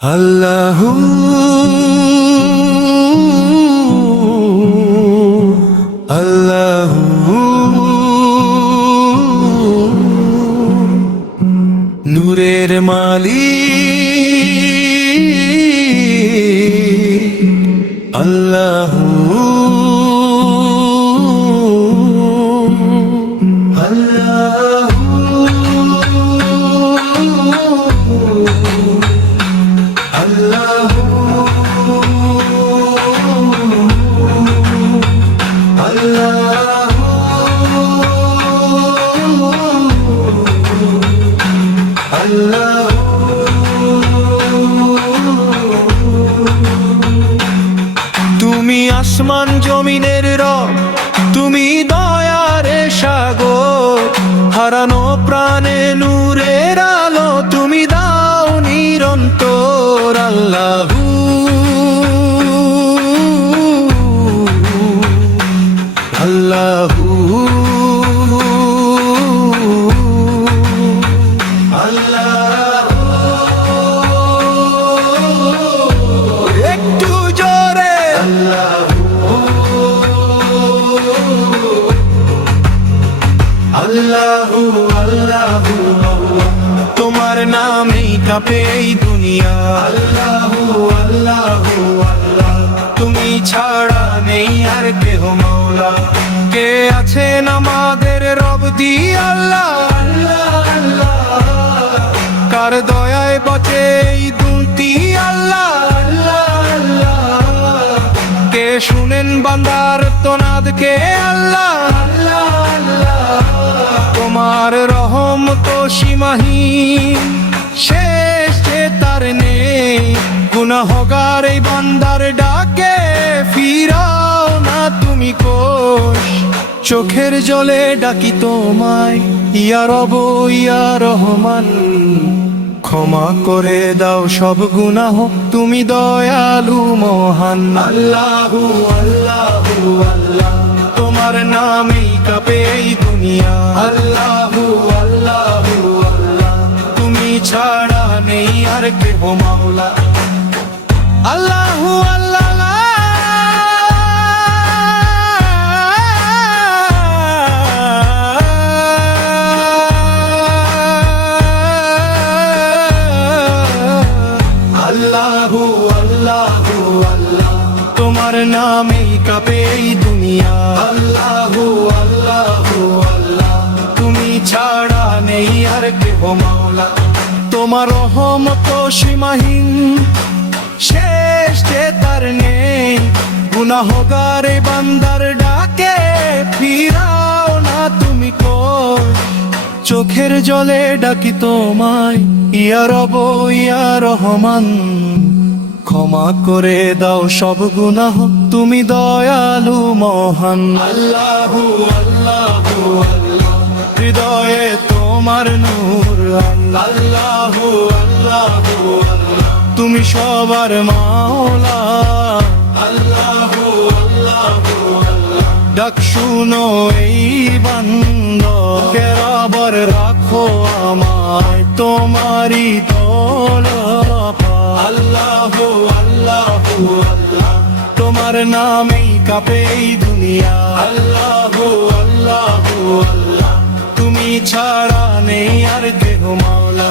আল্লাহু আল্লাহু নূরের মালিক আল্লাহু আল্লাহু তুমি আসমান জমিনের রব, তুমি দয়ার সাগর, হারানো প্রাণে নূরের আলো তুমি দাও নিরন্তর। আল্লাহু আল্লাহু একটু জোরে আল্লাহু আল্লাহু তোমার নামেই কাঁপে এই দুনিয়া। আল্লাহু আল্লাহু আল্লাহ তুমি ছাড়া নেই আর কেহ মওলা। কে আছেন আমাদের রব দি আল্লাহ আল্লাহ আল্লাহ, কার দয়ায় বাঁচে এই দুটি আল্লাহ আল্লাহ আল্লাহ। কে শুনেন বান্দার তোনাদ কে আল্লাহ আল্লাহ আল্লাহ। তোমার রহম তো সীমাহীন, শেষ যে তার নেই। গুনাহগার এই বান্দার ডাকে ফিরাও না তুমি কোষ। চোখের জলে ডাকি তোমায় ইয়া রব ইয়া রহমান। ক্ষমা করে দাও সব গুনাহ, তুমি দয়ালু মহান। আল্লাহু আল্লাহু আল্লাহ তোমার নামেই কাঁপে এই দুনিয়া। আল্লাহু আল্লাহু আল্লাহ তুমি ছাড়া নেই আর কেহ মাওলা। আল্লাহু আল্লাহ আল্লাহু আল্লাহু আল্লাহ তোমার নামেই কাঁপে এই দুনিয়া। আল্লাহু আল্লাহু আল্লাহ তুমি ছাড়া নেই আর কেহ মাওলা। তোমার রহমত সীমাহীন, শেষ যে তার নেই। গুনাহগার এই বান্দার ডাকে ফিরাও না তুমি কোষ। চোখের জলে ডাকি তোমায় ইয়া রব ইয়া রহমান। ক্ষমা করে দাও সব গুনাহ, তুমি দয়ালু মহান। আল্লাহু আল্লাহু আল্লাহ হৃদয়ে তোমার নূর। আল্লাহু আল্লাহু আল্লাহ তুমি সবার মাওলা। আল্লাহু আল্লাহু আল্লাহ ডাক শুনো এই বান্দা, কেরাবার রাখো আমায় তোমারি দৌলত। আল্লাহু আল্লাহু আল্লাহ তোমার নামেই কাঁপে এই দুনিয়া। আল্লাহু আল্লাহু আল্লাহ তুমি ছাড়া নেই আর কেহ মাওলা।